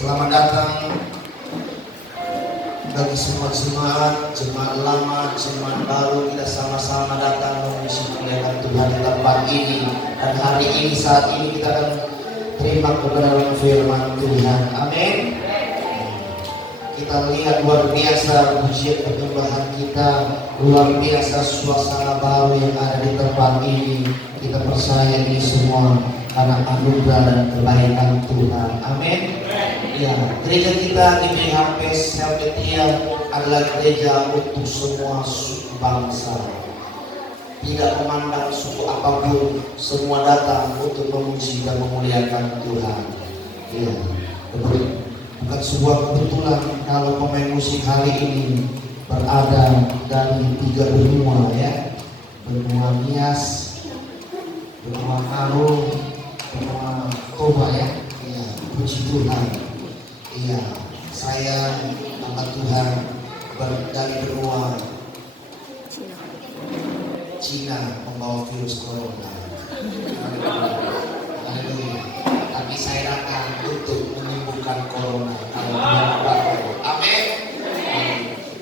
Selamat datang bagi semua jemaat lama, jemaat baru. Kita sama-sama datang memuji kemuliaan Tuhan di tempat ini. Dan hari ini, saat ini kita akan terima kebenaran firman Tuhan. Amin. Kita lihat luar biasa pujian penyembahan kita, luar biasa suasana baru yang ada di tempat ini. Kita percaya ini semua karena anugerah dan kebaikan Tuhan. Amin. Ya, gereja kita di GHP Helvetia adalah gereja untuk semua suku bangsa. Tidak memandang suku apapun, semua datang untuk memuji dan memuliakan Tuhan. Ya, bukan sebuah kebetulan kalau pemain musik hari ini berada dari 3 benua, ya, benua Nias, benua Karo, benua Toba, ya. Ya, puji Tuhan. Iya, saya hamba Tuhan dari benua Cina membawa virus corona. Haleluya. Tapi saya datang untuk menyembuhkan corona. Amin.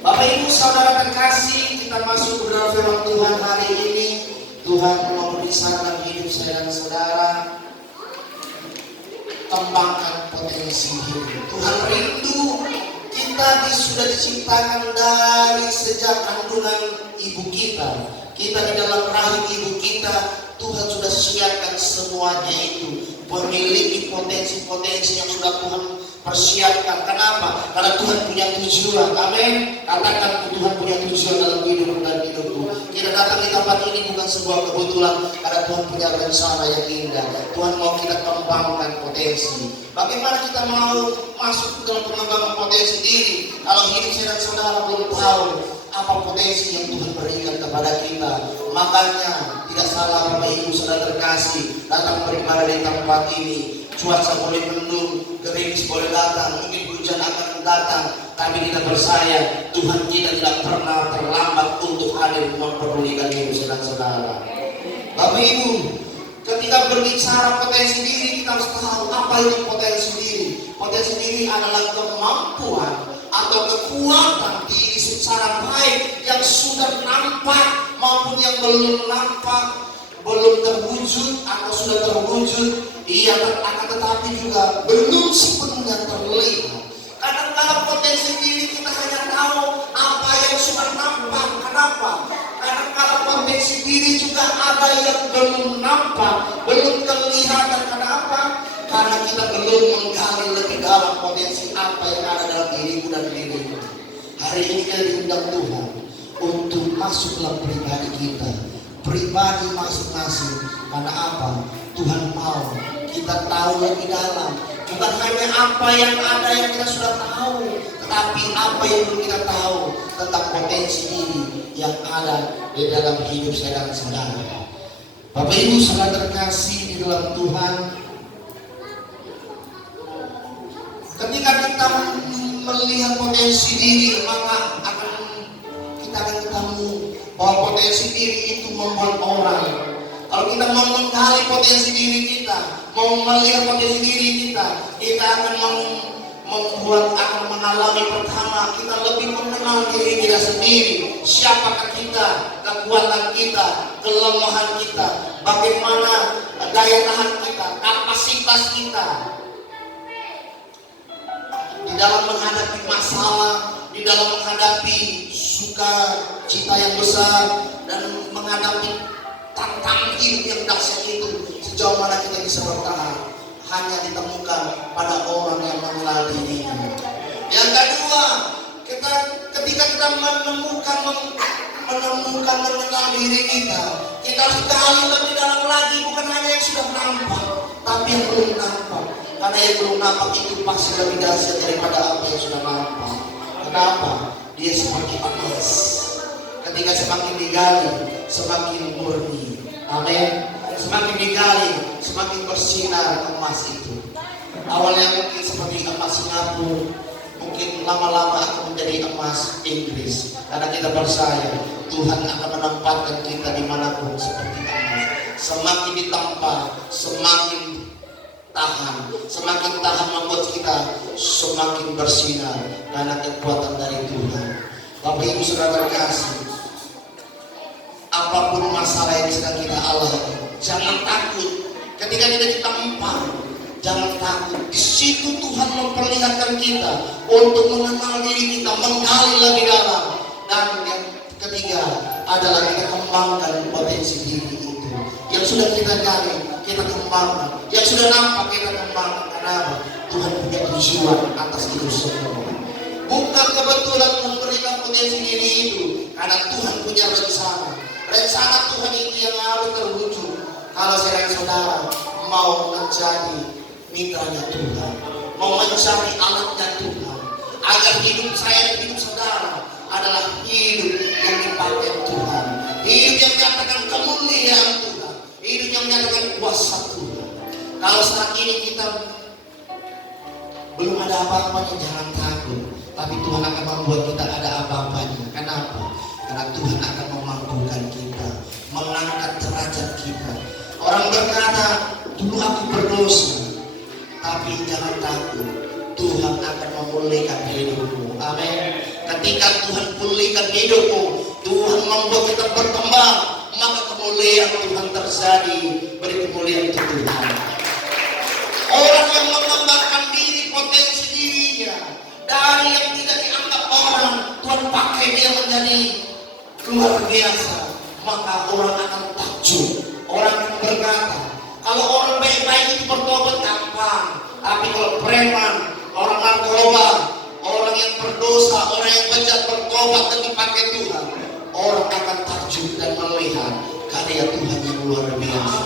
Bapak Ibu Saudara terkasih, kita masuk ke dalam firman Tuhan hari ini. Tuhan mau memberikan hidup saya dan saudara. Kembangkan potensi hidup. Tuhan rindu kita sudah diciptakan dari sejak kandungan ibu kita. Kita di dalam rahim ibu kita, Tuhan sudah siapkan semuanya itu. Memiliki potensi-potensi yang sudah Tuhan persiapkan. Kenapa? Karena Tuhan punya tujuan. Amin. Katakan Tuhan punya tujuan dalam hidup dan hidupku. Kita datang di tempat ini bukan sebuah kebetulan, karena Tuhan punya rencana yang indah. Tuhan mau kita kembangkan potensi. Bagaimana kita mau masuk ke dalam pengembangan potensi diri kalau hidup saya dan saudara belum tahu apa potensi yang Tuhan berikan kepada kita? Makanya tidak salah Bapak Ibu Saudara terkasih datang beribadah di tempat ini. Cuaca boleh mendung, gerimis boleh datang, mungkin hujan akan datang, tapi kita percaya Tuhan kita tidak pernah terlambat untuk hadir memperdulikan hidup saudara-saudara. Bapak Ibu, ketika berbicara potensi diri, kita harus tahu apa itu potensi diri. Potensi diri adalah kemampuan atau kekuatan diri secara baik yang sudah nampak maupun yang belum nampak, belum terwujud atau sudah terwujud. Iya, akan tetapi juga belum sepenuhnya terlihat. Kadang-kadang potensi diri kita hanya tahu apa yang sudah nampak. Kenapa? Karena kalau potensi diri juga ada yang belum nampak, belum kelihatan. Kenapa? Karena kita belum menggali lebih dalam potensi apa yang ada dalam diriku dan dirimu. Hari ini kita diundang Tuhan untuk masuk dalam pribadi kita, pribadi masing-masing. Karena apa? Tuhan mau kita tahu lebih dalam. Bukan hanya apa yang ada yang kita sudah tahu, tetapi apa yang belum kita tahu tentang potensi diri yang ada di dalam hidup saya dan saudara. Bapak Ibu Saudara terkasih di dalam Tuhan, ketika kita melihat potensi diri, maka kita akan ketemu bahwa potensi diri itu membuat orang. Kalau kita mau menggali potensi diri kita, mau melihat potensi diri kita akan akan mengalami pertama, kita lebih mengenal diri kita sendiri. Siapakah kita, kekuatan kita, kelemahan kita, bagaimana daya tahan kita, kapasitas kita di dalam menghadapi masalah, di dalam menghadapi suka cita yang besar, dan menghadapi tantangan hidup yang dahsyat itu. Sejauh mana kita bisa bertahan hanya ditemukan pada orang yang mengenal dirinya. Yang kedua, ketika kita menemukan mengenal diri kita harus gali lebih dalam lagi. Bukan hanya yang sudah nampak, tapi yang belum nampak. Karena yang belum nampak itu pasti lebih dahsyat daripada apa yang sudah nampak. Kenapa? Dia seperti emas. Ketika semakin digali, semakin murni. Amin. Semakin digali, semakin bersinar emas itu. Awalnya mungkin seperti emas Singapura, mungkin lama-lama akan menjadi emas Inggris. Karena kita percaya Tuhan akan menempatkan kita dimanapun seperti emas. Semakin ditempa, semakin tahan membuat kita semakin bersinar karena kekuatan dari Tuhan. Bapak Ibu Saudara terkasih, apapun masalah yang sedang kita alami, jangan takut. Ketika kita ditempa, jangan takut. Di situ Tuhan memperlihatkan kita untuk mengenal diri kita, menggali lebih dalam. Dan yang ketiga adalah kita kembangkan potensi diri itu. Yang sudah kita gali, kita kembangkan. Yang sudah nampak, kita kembangkan. Kenapa? Tuhan punya tujuan atas itu semua. Bukan kebetulan memberikan potensi diri itu, karena Tuhan punya rencana. Rencana Tuhan itu yang harus terwujud kalau saudara mau menjadi mitranya Tuhan, mau mencari alatnya Tuhan, agar hidup saya dan hidup saudara adalah hidup yang dipakai Tuhan, hidup yang menyatakan kemuliaan Tuhan, hidup yang menyatakan kuasa Tuhan. Kalau saat ini kita belum ada apa-apanya, jangan takut, tapi Tuhan akan membuat kita ada apa-apanya. Kenapa? Karena Tuhan akan memampukan kita, mengangkat derajat kita. Orang berkata, dulu aku berdosa, tapi jangan takut, Tuhan akan memulihkan hidupmu. Amin. Ketika Tuhan pulihkan hidupmu, Tuhan membuat kita berkembang, maka kemuliaan Tuhan terjadi. Beri kemuliaan untuk Tuhan. Orang yang mengembangkan diri, potensi dirinya, dari yang tidak dianggap orang, Tuhan pakai dia menjadi luar biasa, maka orang akan takjub. Orang akan berkata, kalau orang baik-baik itu bertobat gampang, tapi kalau preman, orang narkoba, orang yang berdosa, orang yang bejat bertobat dan dipakai Tuhan, orang akan takjub dan melihat karya Tuhan yang luar biasa.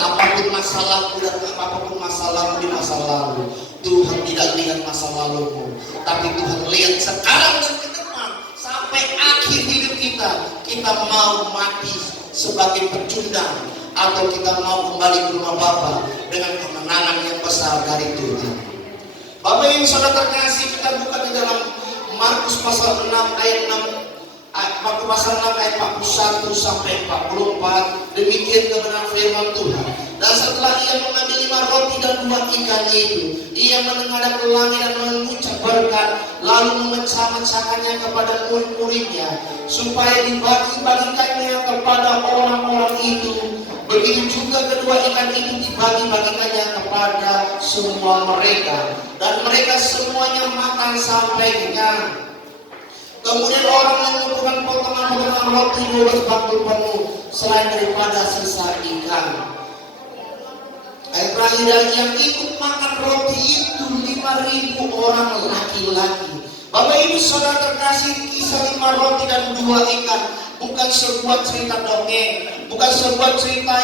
Apapun masalahmu dan apapun masalahmu di masa lalu, Tuhan tidak lihat masa lalumu, tapi Tuhan lihat sekarang dan ke depan sampai akhir hidup kita. Kita mau mati sebagai pecundang atau kita mau kembali ke rumah Bapa dengan kemenangan yang besar dari Tuhan. Bapak Ibu Saudara terkasih, kita buka di dalam Markus pasal 6 ayat 6. Markus pasal 6 ayat 41 sampai 44. Demikian kebenaran firman Tuhan. Dan setelah ia mengambil 5 roti dan 2 ikan itu, ia menengadah ke langit dan mengucap berkat, lalu memecah-mecahkannya kepada murid-muridnya, supaya dibagi-bagikannya kepada orang-orang itu. Begitu juga kedua ikan itu dibagi-bagikannya kepada semua mereka, dan mereka semuanya makan sampai kenyang. Kemudian orang mengumpulkan potongan-potongan roti 12 bakul penuh, selain daripada sisa ikan. Ayat terakhir, dan yang ikut makan roti itu 5.000 orang laki-laki. Bapak Ibu Saudara terkasih, kisah 5 roti dan 2 ikan bukan sebuah cerita dongeng, bukan sebuah cerita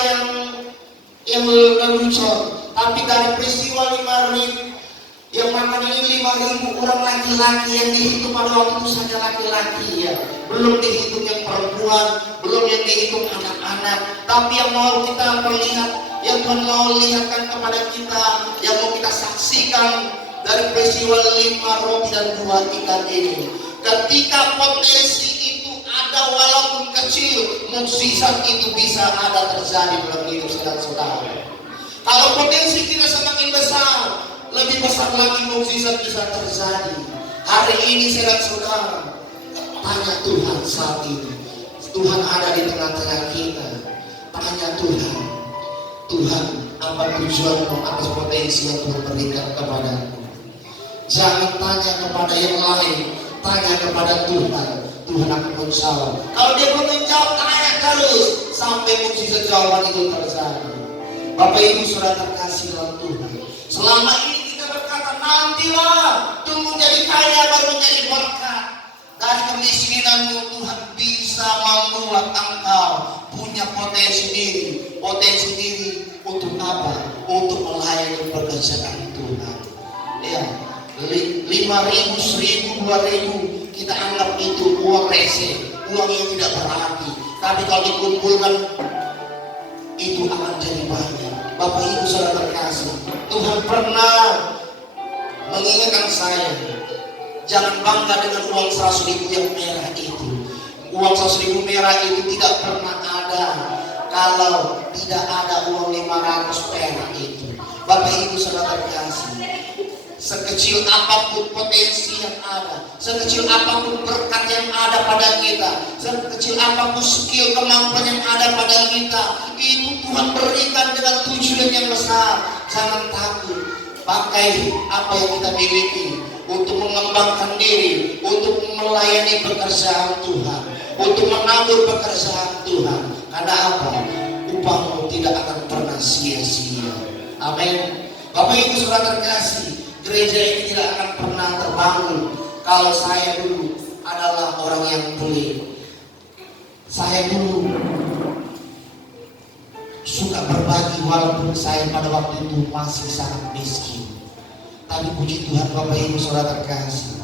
yang lelucon, tapi dari peristiwa 5.000 yang makan ini 5.000 orang laki-laki yang dihitung pada waktu itu saja laki-laki ya, belum dihitung yang perempuan, belum yang dihitung anak-anak. Tapi yang mau kita perlihat, yang Tuhan mau lihatkan kepada kita, yang mau kita saksikan dari peristiwa 5 roti dan 2 ikan ini, ketika potensi itu ada walaupun kecil, mukjizat itu bisa ada terjadi dalam hidup saudara-saudara. Kalau potensi kita semakin besar, lebih besar lagi mukjizat bisa terjadi. Hari ini saudara-saudara, tanya Tuhan saat ini. Tuhan ada di tengah-tengah kita. Tanya Tuhan, Tuhan, apa tujuanmu atas potensi yang Tuhan berikan kepadamu? Jangan tanya kepada yang lain, tanya kepada Tuhan. Tuhan akan menjawab. Kalau dia belum menjawab, tanya terus sampai mukjizat jawaban itu terjadi. Bapak Ibu Saudara terkasih dalam Tuhan, selama ini kita berkata, nantilah tunggu jadi kaya baru menjadi berkat. Dari kemiskinanmu Tuhan bisa membuat engkau punya potensi diri. Potensi diri untuk apa? Untuk melayani pekerjaan Tuhan. Ya, 5.000, 1.000, 2.000 kita anggap itu uang receh, uang yang tidak berarti. Tapi kalau dikumpulkan itu akan jadi banyak. Bapak Ibu Saudara terkasih, Tuhan pernah mengingatkan saya, jangan bangga dengan uang 100.000 yang merah itu. Uang 100.000 merah itu tidak pernah ada kalau tidak ada uang 500 perak itu. Bapak Ibu Saudara terkasih, Sekecil apapun potensi yang ada, sekecil apapun berkat yang ada pada kita, sekecil apapun skill kemampuan yang ada pada kita, itu Tuhan berikan dengan tujuan yang besar. Jangan takut, pakai apa yang kita miliki untuk mengembangkan diri, untuk melayani pekerjaan Tuhan, untuk menabur pekerjaan Tuhan. Karena apa? Upahmu tidak akan pernah sia-sia. Amin. Bapak Ibu Saudara terkasih, gereja ini tidak akan pernah terbangun kalau saya dulu adalah orang yang pelit. Saya dulu suka berbagi walaupun saya pada waktu itu masih sangat miskin. Tapi puji Tuhan Bapak Ibu Saudara terkasih,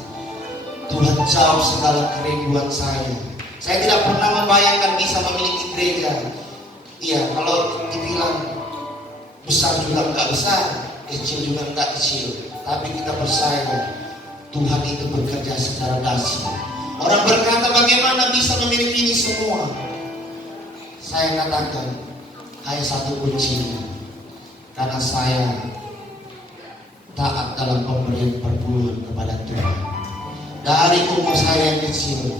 Tuhan jawab segala kerinduan saya. Saya tidak pernah membayangkan bisa memiliki gereja. Iya, kalau dibilang besar juga enggak besar, kecil juga enggak kecil. Tapi kita percaya Tuhan itu bekerja secara dahsyat. Orang berkata bagaimana bisa memiliki ini semua? Saya katakan hanya satu kuncinya. Karena saya taat dalam pemberian perpuluhan kepada Tuhan. Dari umur saya yang kecil,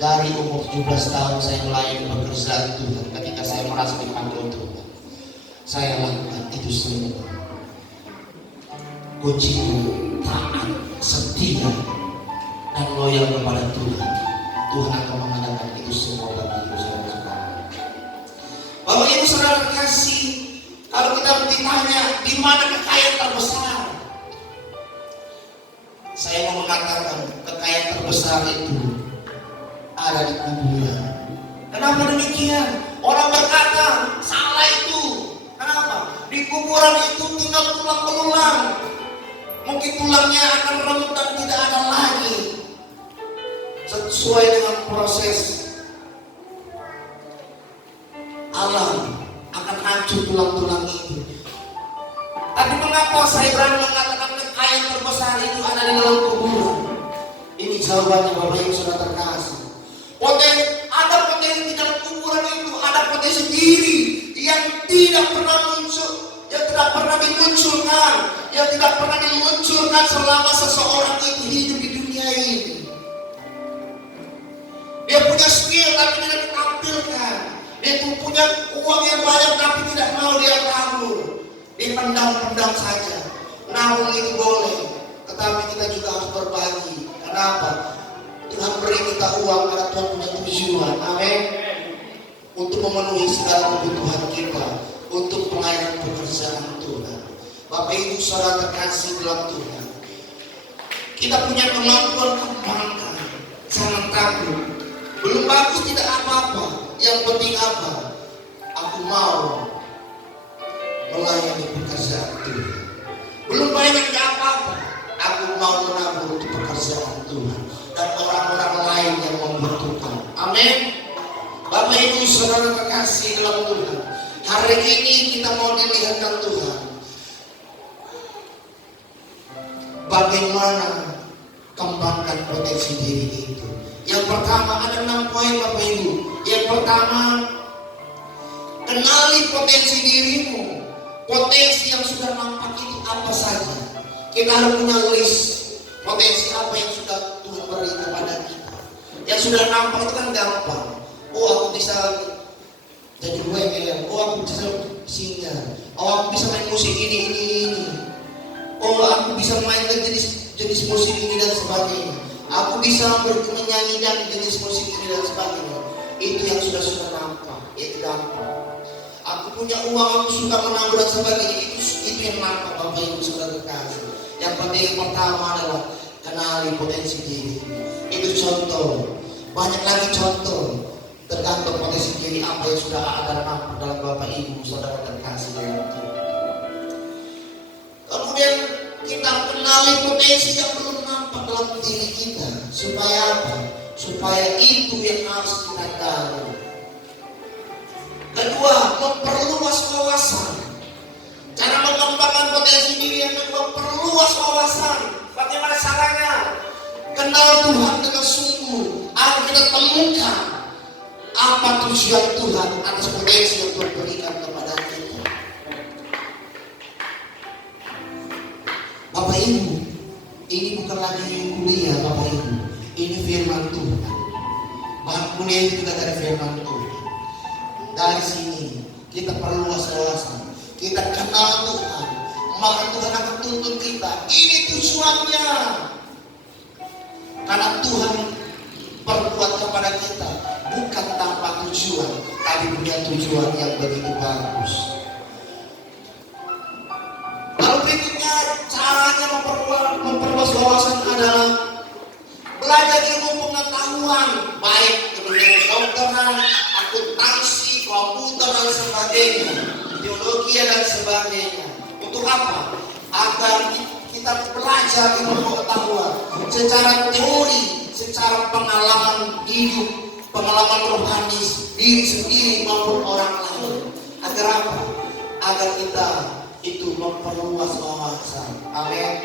dari umur 17 tahun saya melayani pekerjaan Tuhan. Ketika saya merasa dipanggil Tuhan, saya lakukan itu semua. Kuncinya taat, setia, dan loyal kepada Tuhan. Tuhan akan mengadakan itu semua bagi Ibu Saudara. Bapak Ibu Saudara terkasih, kalau kita ditanya di mana kekayaan terbesar, saya mau mengatakan kekayaan terbesar itu ada di kuburan. Kenapa demikian? Orang berkata salah itu. Kenapa? Di kuburan itu tinggal tulang belulang. Mungkin tulangnya akan remuk dan tidak ada lagi. Sesuai dengan proses alam akan hancur tulang-tulang itu. Tapi mengapa saya berani mengatakan kekayaan terbesar itu ada di dalam kuburan? Ini jawabannya Bapak Ibu Saudara terkasih. Ada potensi di dalam kuburan itu, ada potensi diri yang tidak pernah muncul, yang tidak pernah dimunculkan, yang tidak pernah dimunculkan selama seseorang itu hidup di dunia ini. Dia punya skill tapi tidak ditampilkan. Dia punya uang yang banyak tapi tidak mau dia tabur. Dia pendam-pendam saja. Nabung itu boleh, tetapi kita juga harus berbagi. Kenapa? Tuhan beri kita uang karena Tuhan punya tujuan. Amin. Untuk memenuhi segala kebutuhan kita, untuk pelayanan pekerjaan Tuhan. Bapak Ibu Saudara terkasih dalam Tuhan, kita punya kemampuan kembangkan. Jangan takut. Belum bagus tidak apa-apa. Yang penting apa? Aku mau melayani pekerjaan Tuhan. Belum banyak tidak apa-apa. Aku mau menabur untuk pekerjaan Tuhan dan orang-orang lain yang membutuhkan. Amin. Bapak Ibu Saudara terkasih dalam Tuhan, hari ini kita mau dilihatkan Tuhan bagaimana kembangkan potensi diri itu. Yang pertama ada 6 poin Bapak Ibu. Yang pertama, kenali potensi dirimu. Potensi yang sudah nampak itu apa saja. Kita harus punya list potensi apa yang sudah Tuhan beri kepada kita. Yang sudah nampak itu kan gampang. Oh, aku bisa jadi WL. Oh, aku bisa singer. Oh, aku bisa main musik ini. Oh, aku bisa main jenis musik ini dan sebagainya. Aku bisa menyanyi dan jenis musik ini dan sebagainya. Itu yang sudah nampak. Itu gampang. Aku punya uang, aku suka menabur dan sebagainya. Itu yang nampak Bapak Ibu Saudara terkasih. Yang penting yang pertama adalah kenali potensi diri. Itu contoh. Banyak lagi contoh. Tergantung potensi diri apa yang sudah ada nampak dalam Bapak Ibu Saudara terkasih dalam Tuhan. Kemudian kita kenali potensi yang belum nampak dalam diri kita. Supaya apa? Supaya itu yang harus kita tahu. Kedua, memperluas wawasan. Cara mengembangkan potensi diri yang kedua, perluas wawasan. Bagaimana caranya? Kenal Tuhan dengan sungguh. Agar kita temukan apa tujuan Tuhan atas potensi yang Tuhan berikan kepada kita. Bapak Ibu, Ini bukan lagi kuliah Bapak Ibu. Ini firman Tuhan. Bahan kuliah itu juga dari firman Tuhan. Dari sini kita perluas wawasan. Kita kenal Tuhan. Maka Tuhan akan tuntun kita. Ini tujuannya. Karena Tuhan perbuat kepada kita bukan tanpa tujuan, tapi punya tujuan yang begitu bagus. Lalu berikutnya caranya memperluas wawasan adalah belajar ilmu pengetahuan, baik ilmu kedokteran, akuntansi, komputer dan sebagainya, teologi dan sebagainya. Untuk apa? Agar kita belajar ilmu pengetahuan secara teori, secara pengalaman hidup, pengalaman rohani diri sendiri maupun orang lain. Agar apa? Agar kita itu memperluas wawasan. Amin.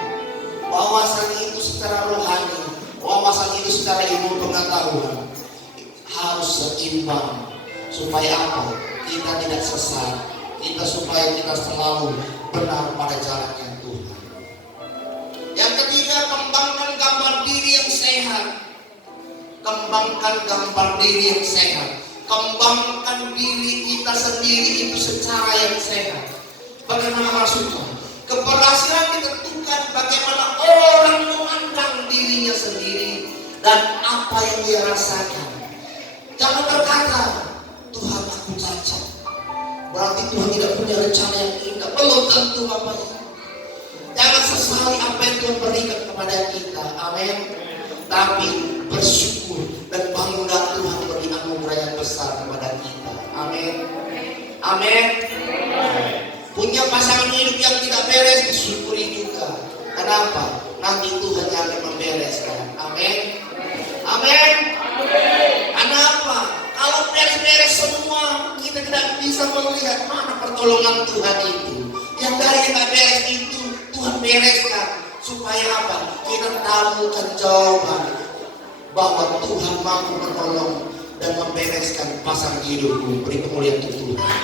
Wawasan itu secara rohani, wawasan itu secara ilmu pengetahuan harus seimbang. Supaya apa? Kita tidak sesat. Supaya kita selalu benar pada jalannya Tuhan. Yang ketiga, kembangkan gambar diri yang sehat. Kembangkan gambar diri yang sehat. Kembangkan diri kita sendiri itu secara yang sehat. Bagaimana maksudnya? Keberhasilan ditentukan bagaimana orang memandang dirinya sendiri dan apa yang dia rasakan. Jangan berkata, Tuhan aku cacat, berarti Tuhan tidak punya rencana yang indah. Belum tentu Bapak. Jangan sesali apa yang Tuhan berikan kepada kita. Amin. Tapi bersyukur dan bangga Tuhan beri anugerah yang besar kepada kita. Amin. Amin. Punya pasangan hidup yang tidak beres, disyukuri juga. Kenapa? Nanti Tuhan yang akan membereskan. Amin. Amin. Kenapa? Kalau beres-beres semua, kita tidak bisa melihat mana pertolongan Tuhan itu. Yang dari yang tidak beres itu Tuhan bereskan. Supaya apa? Kita tahukan jawaban bahwa Tuhan mampu menolong dan membereskan pasangan hidupku. Beri kemuliaan untuk Tuhan.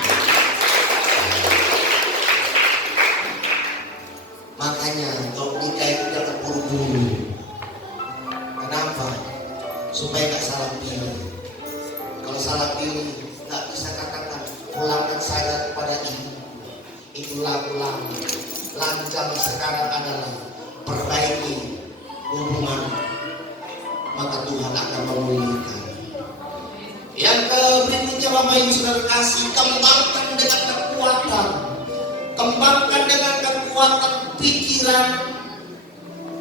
Makanya kalau nikah itu jangan buru-buru. Kenapa? Supaya gak salah pilih. Kalau salah pilih, gak bisa katakan pulangkan saya kepada ibu. Itu lagu-lagu. Lancang sekarang adalah perbaiki hubungan, maka Tuhan akan memulihkan. Yang berikutnya Bapak Ibu Saudara kasih, kembangkan dengan kekuatan. Kembangkan dengan kekuatan pikiran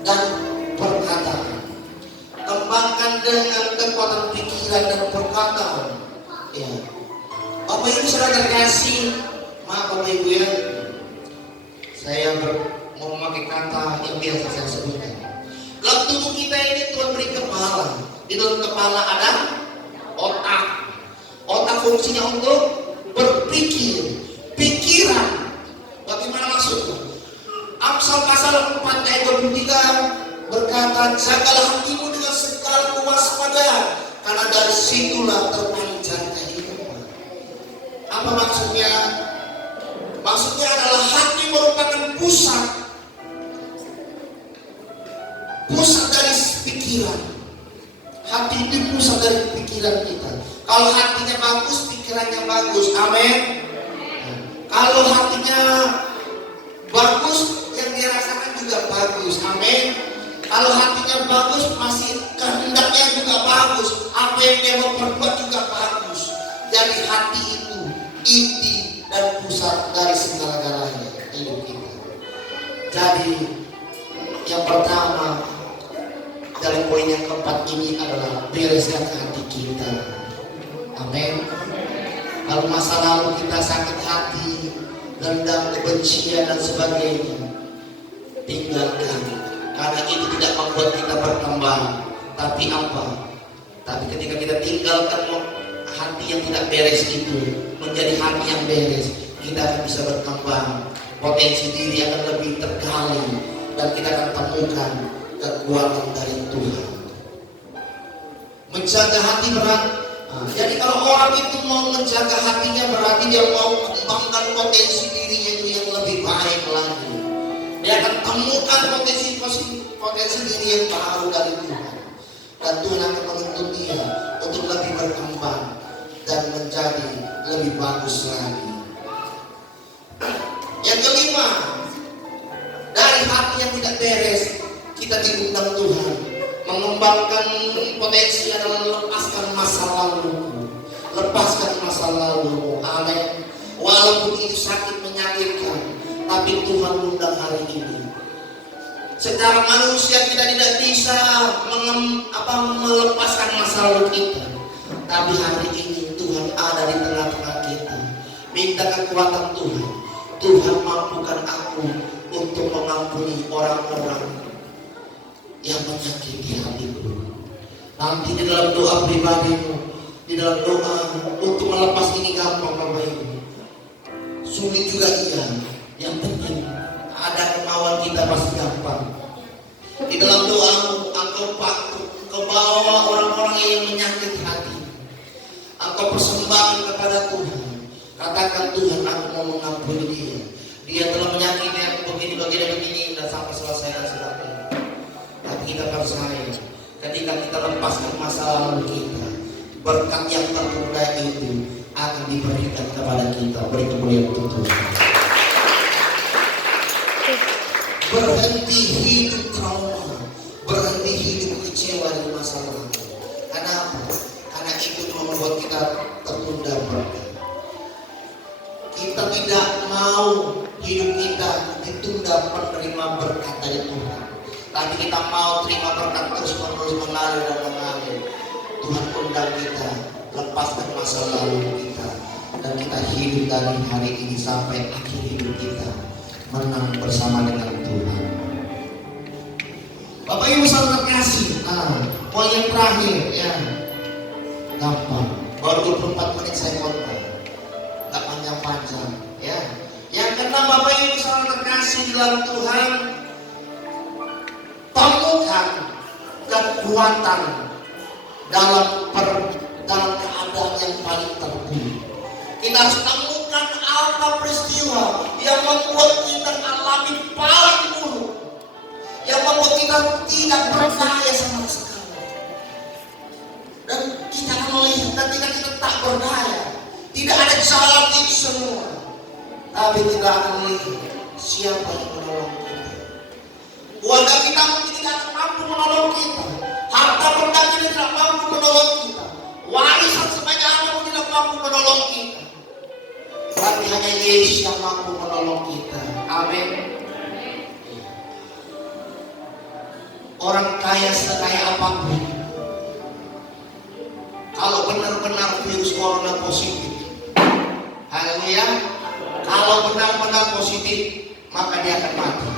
dan perkataan. Kembangkan dengan kekuatan pikiran dan perkataan. Ya. Bapak Ibu Saudara terkasih, maaf Bapak Ibu ya, saya mau memakai kata yang biasa saya sebutkan. Dalam tubuh kita ini Tuhan beri kepala. Di dalam kepala ada otak. Otak fungsinya untuk berpikir, pikiran. Bagaimana maksudnya? Amsal pasal 4 ayat 23 berkata, jagalah hatimu dengan segala kewaspadaan, karena dari situlah terpancar kehidupan. Apa maksudnya? Maksudnya adalah hati merupakan pusat dari pikiran. Hati itu pusat dari pikiran kita. Kalau hatinya bagus, pikirannya bagus. Amin. Kalau hatinya bagus, yang dirasakan juga bagus. Amin. Kalau hatinya bagus, masih kehendaknya juga bagus. Apa yang dia mau perbuat juga bagus. Jadi hati itu inti dan pusat dari segala-galanya hidup kita. Jadi yang pertama dari poin yang keempat ini adalah bereskan hati kita. Amin. Kalau masa lalu kita sakit hati, dendam, kebencian dan sebagainya, tinggalkan. Karena itu tidak membuat kita berkembang. Tapi apa? Tapi ketika kita tinggalkan hati yang tidak beres itu menjadi hati yang beres, kita akan bisa berkembang. Potensi diri akan lebih tergali dan kita akan temukan kekuatan dari Tuhan. Menjaga hati berat. Jadi kalau orang itu mau menjaga hatinya, berarti dia mau mengembangkan potensi dirinya itu yang lebih baik lagi. Dia akan temukan potensi diri yang baru dari Tuhan. Dan Tuhan akan menuntut dia untuk lebih berkembang dan menjadi lebih bagus lagi. Yang kelima, dari hati yang tidak beres, kita diundang Tuhan mengembangkan potensi adalah lepaskan masa lalu. Lepaskan masa lalu. Amin. Walaupun itu sakit menyakitkan, tapi Tuhan undang hari ini. Secara manusia kita tidak bisa melepaskan masa lalu kita, tapi hari ini Tuhan ada di tengah-tengah kita. Minta kekuatan Tuhan. Tuhan mampukan aku untuk mengampuni orang-orang yang menyakiti hatiku. Nanti di dalam doa pribadimu, di dalam doa untuk melepas ini gampang Bapak Ibu. Sulit juga iya. Yang penting ada kemauan kita pasti gampang. Di dalam doa engkau bawa orang-orang yang menyakiti hati. Engkau persembahkan kepada Tuhan. Katakan, Tuhan, aku mau mengampuni dia. Dia telah menyakiti aku begini dan sampai selesai dan sebagainya. Tapi kita percaya ketika kita lepaskan masa lalu kita, berkat yang tertunda itu akan diberikan kepada kita. Beri kemuliaan untuk Tuhan. Berhenti hidup trauma, berhenti hidup kecewa di masa lalu. Kenapa? Karena itu membuat kita tertunda berkat. Kita tidak mau hidup kita ditunda menerima berkat dari Tuhan, tapi kita mau terima berkat terus menerus mengalir dan mengalir. Tuhan undang kita lepaskan masa lalu kita, dan kita hidup dari hari ini sampai akhir hidup kita menang bersama dengan Tuhan. Bapak Ibu saudara terkasih, poin yang terakhir ya, gampang. Baru 24 menit saya khotbah, nggak panjang-panjang ya. Yang keenam, Bapak Ibu saudara terkasih di dalam Tuhan, temukan kekuatan dalam keadaan yang paling terburuk. Kita harus temukan apa peristiwa yang membuat kita alami paling buruk, yang membuat kita tidak berdaya sama sekali. Dan kita akan melihat ketika kita tak berdaya, tidak ada jalan itu semua, tapi kita akan melihat siapa yang menolong kita. Keluarga kita mungkin tidak akan mampu menolong kita, harta benda kita tidak mampu menolong kita, warisan sebanyak apa pun tidak mampu menolong kita, tapi hanya Yesus yang mampu menolong kita. Amin. Orang kaya sekaya apapun, kalau benar-benar virus corona positif, haleluya, kalau benar-benar positif, maka dia akan mati.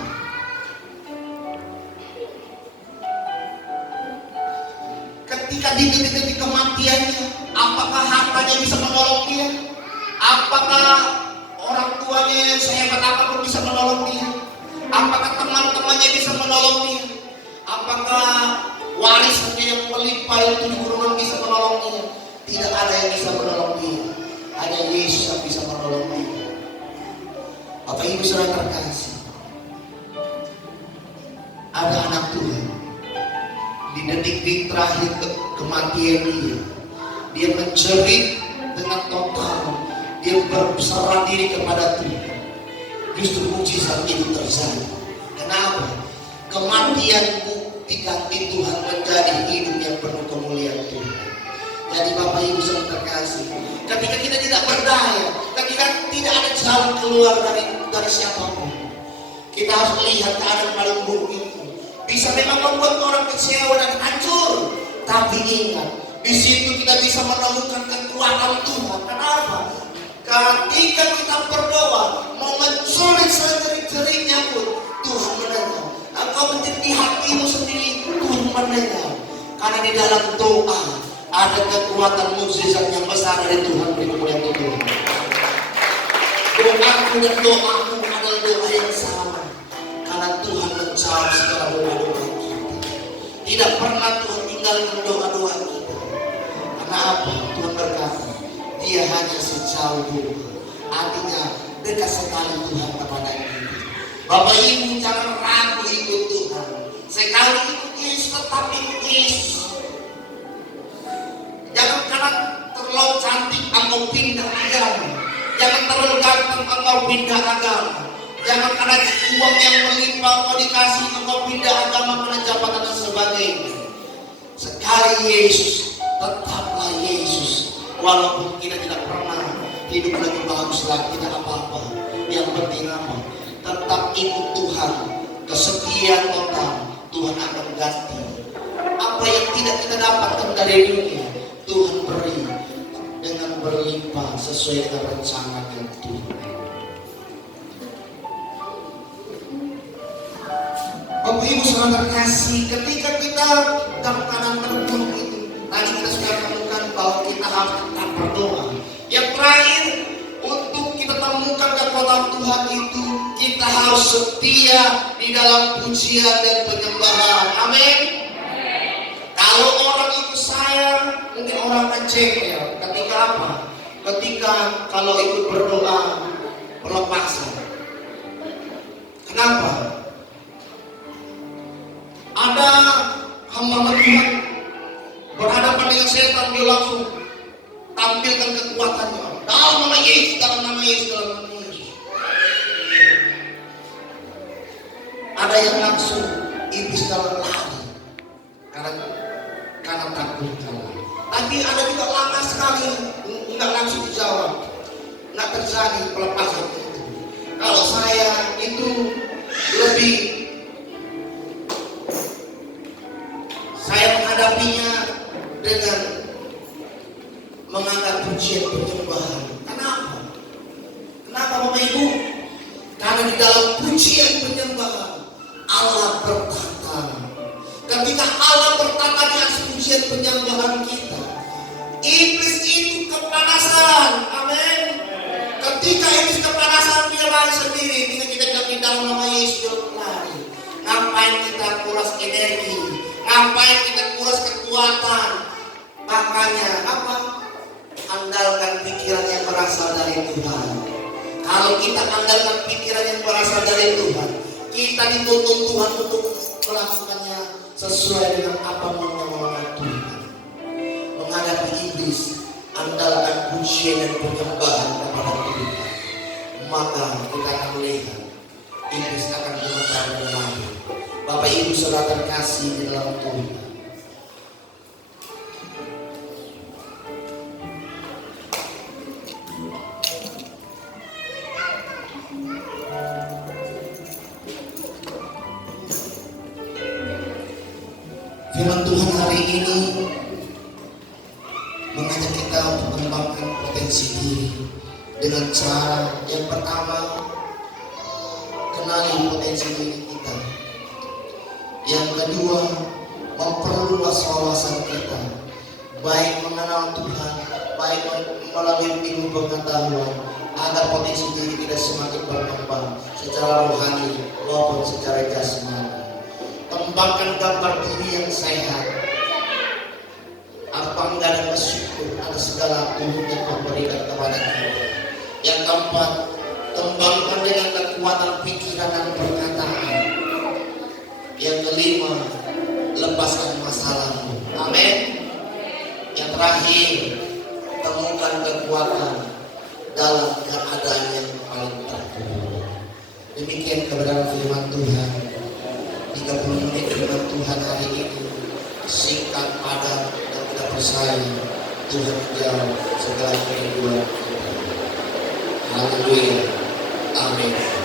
Ketika di detik-detik kematiannya, apakah hartanya bisa menolong dia? Apakah orang tuanya yang sehebat apapun bisa menolong dia? Apakah teman-temannya bisa menolong dia? Apakah warisannya yang melimpah itu di kurungan bisa menolong dia? Tidak ada yang bisa menolong dia. Hanya Yesus yang bisa menolong dia. Bapak Ibu saudara terkasih, ada anak Tuhan di detik-detik terakhir kematian dia menjerit dengan total, dia berserah diri kepada Tuhan. Justru mujizat itu terjadi. Kenapa? Kematianmu diganti Tuhan menjadi hidup yang penuh kemuliaan Tuhan. Jadi Bapak Ibu saudara terkasih, ketika kita tidak berdaya, ketika tidak ada jalan keluar dari siapapun, kita harus melihat keadaan paling buruk itu. Bisa memang membuat orang kecewa dan hancur, tapi ingat, di situ kita bisa menemukan kekuatan Tuhan. Kenapa? Ketika kita berdoa, mau menculik sejerit-jeritnya pun Tuhan mendengar. Engkau menjadi hatimu sendiri, Tuhan mendengar. Karena di dalam doa ada kekuatan mukjizat yang besar dari Tuhan. Kemuliaan Tuhan. Doaku dan doamu adalah doa yang sama, karena Tuhan menjawab segala doa-doa kita. Tidak pernah Tuhan tinggalkan doa-doa kita. Karena apa? Tuhan berkata, Dia hanya sejauh doa. Artinya dekat sekali Tuhan kepada kita. Bapak Ibu jangan ragu ikut Tuhan. Sekali ikut Yesus tetap ikut Yesus. Jangan karena terlalu cantik engkau pindah agama. Jangan terlalu ganteng engkau pindah agama. Jangan karena uang yang melimpah engkau dikasih engkau pindah agama karena jabatan dan sebagainya. Sekali Yesus, tetaplah Yesus. Walaupun kita tidak pernah hidup lebih bagus lagi, tidak apa-apa. Yang penting apa? Tetap ikut Tuhan. Kesetiaan total Tuhan akan ganti. Apa yang tidak kita dapatkan dari dunia, Tuhan beri dengan berlimpah sesuai dengan rencananya Tuhan. Bapak Ibu saudara terkasih, ketika kita dalam keadaan terpuruk itu, tadi kita sudah temukan bahwa kita harus tetap berdoa. Yang terakhir, untuk kita temukan kekuatan Tuhan itu, kita harus setia di dalam pujian dan penyembahan. Amin. Kalau orang itu sayang, mungkin orang akan jengkel. Ketika apa? Ketika kalau ikut berdoa pelepasan. Kenapa? Ada hamba Tuhan berhadapan dengan setan, dia langsung tampilkan kekuatannya. Dalam nama Yesus, dalam nama Yesus, dalam nama Yesus. Ada yang langsung iblis dalam lari karena takut kalah. Tapi ada juga lama sekali nggak langsung dijawab, nggak terjadi pelepasan itu. Kalau saya itu lebih, saya menghadapinya dengan mengangkat pujian penyembahan. Kenapa? Kenapa Bapak Ibu? Karena di dalam pujian penyembahan Allah bertata. Ketika Allah bertata di atas pujian penyembahan kita, iblis itu kepanasan. Amin. Ketika iblis kepanasan, dia lari sendiri. Kita bilang di dalam nama Yesus dia lari. Ngapain kita kuras energi? Ngapain kita kuras kekuatan? Makanya apa? Andalkan pikiran yang berasal dari Tuhan. Kalau kita andalkan pikiran yang berasal dari Tuhan, kita dituntun Tuhan untuk melakukannya sesuai dengan apa maunya Tuhan. Menghadapi iblis, andalkan pujian dan penyembahan kepada Tuhan. Maka kita akan melihat iblis akan gemetar dan lari. Bapak Ibu saudara terkasih di dalam Tuhan. Firman Tuhan hari ini mengajak kita untuk mengembangkan potensi diri dengan cara yang pertama, kenali potensi diri kita. Yang kedua, memperluas wawasan kita, baik mengenal Tuhan, baik melalui ilmu pengetahuan, agar potensi diri kita semakin berkembang secara rohani maupun secara jasmani. Kembangkan gambar diri yang sehat. Apa enggak ada bersyukur atas segala Tuhan yang memberikan kepada kita. Yang keempat, kembangkan dengan kekuatan pikiran dan perkataan. Yang kelima, lepaskan masalahmu. Amin. Yang terakhir, temukan kekuatan dalam keadaan yang paling terpuruk. Demikian kebenaran firman Tuhan. 30 menit firman Tuhan hari ini singkat, padat, dan tidak bersayang. Tuhan menjawab segala kerinduan. Haleluya. Amin.